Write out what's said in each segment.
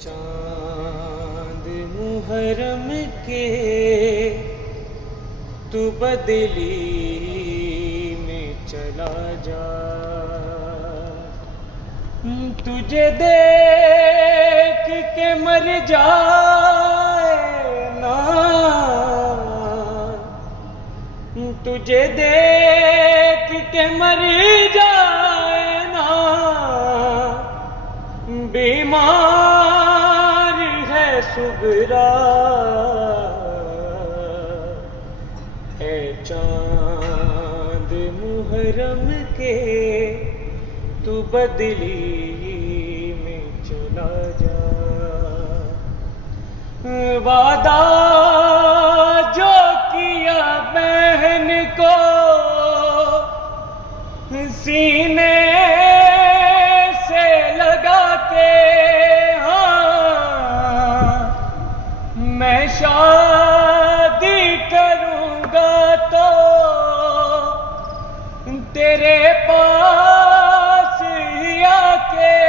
چاند محرم کے تو بدلی میں چلا جا، تجھے دیکھ کے مر جائے نا، تجھے دیکھ کے مر جائے نا، بیمار ہے سغرا، اے چاند محرم کے تو بدلی میں چلا جا، وعدہ جو کیا بہن کو سینے سے لگا کے، ہاں میں شادی کروں گا تو تیرے پاس ہی آ کے،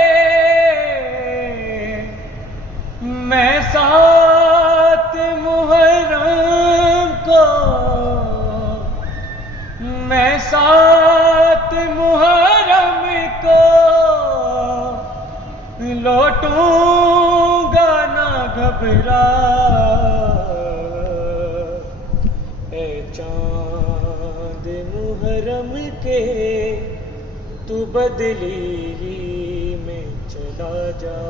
میں سات محرم کو، میں سات محرم کو لوٹوں گا نہ گھبرا، اے چاند محرم کے تو بدلی میں چلا جا،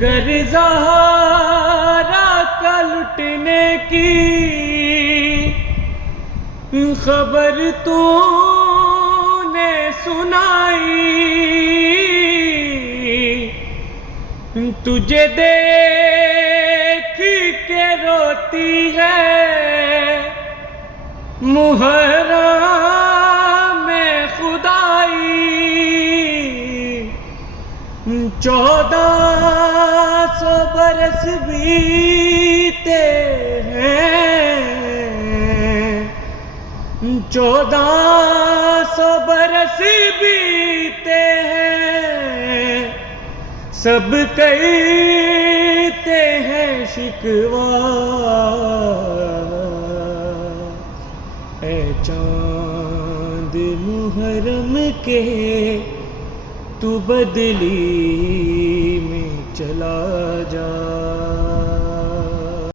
گر زہرا کا لٹنے کی خبر تو نے سنائی، تجھے دیکھ کے روتی ہے محرم میں خدائی، 1400 برس بیتے ہیں، 1400 برس بیتے ہیں، سب کہتے ہیں شکوہ، اے چاند محرم کے تو بدلی میں چلا جا۔